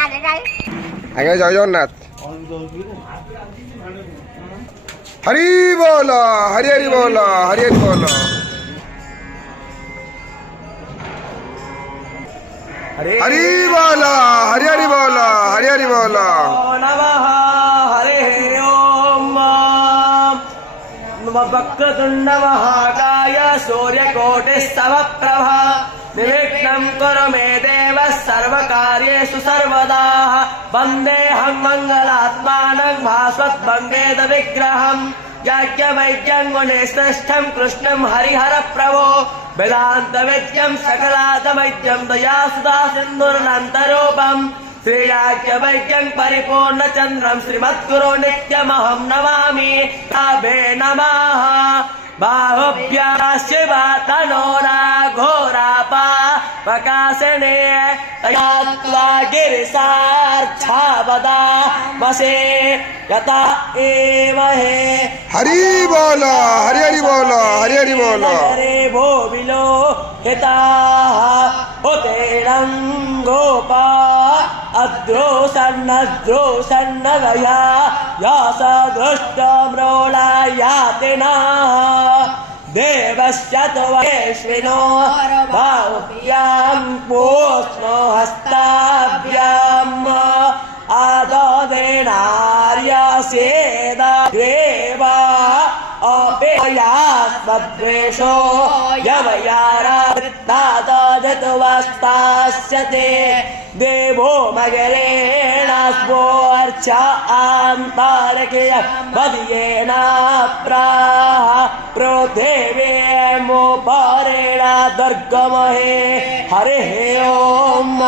आगे जय जगन्नाथ हरि बोल हरि हरि बोल हरि हरि बोल हरि बोल हरि हरि बोल हरि हरि बोल नमः हरे ओम वक्रतुंड महाकाय सूर्यकोटि समप्रभा निर्विघ्नं कुरु मे देव सर्वकार्येषु सर्वदा वन्देऽहं मङ्गलात्मानं भास्वद्वन्देत विग्रहम् याज्ञवैद्यं गुणेश्रेष्ठं कृष्णं हरिहर प्रभो वेदान्तवेद्यं सकलातवैद्यं दयासुधा सिन्धुरनन्तरूपम् श्रीयाज्ञवैद्यं परिपूर्णचन्द्रं श्रीमद्गुरो नित्यमहं नमामि ताभे नमः बाहुभ्यः शिवा तनोरा घोरापा प्रकाशने तयात्वा गिरिसार्च्छावदा वसे यथा एव हे हरि बोल हरि हरि बोल हरि हरि बोल हरे भो विलो हिताः उतेरं गोपा अद्रोसन्नद्रोसन्नदया यास दृष्टम्रोला यातिनाः देवस्य त्वयेष्विनो बाहुभ्यां पोष्णो हस्ताभ्याम् आददेनार्यसेदा देवा अपेयास्मद्वेषो यवयाराजतुवस्तास्यते देवो मगरेण स्पोर्चा आन्तारकेय मदीयेन प्राह प्रोदेवेमोपरेण दुर्गमहे हरिः ओम्।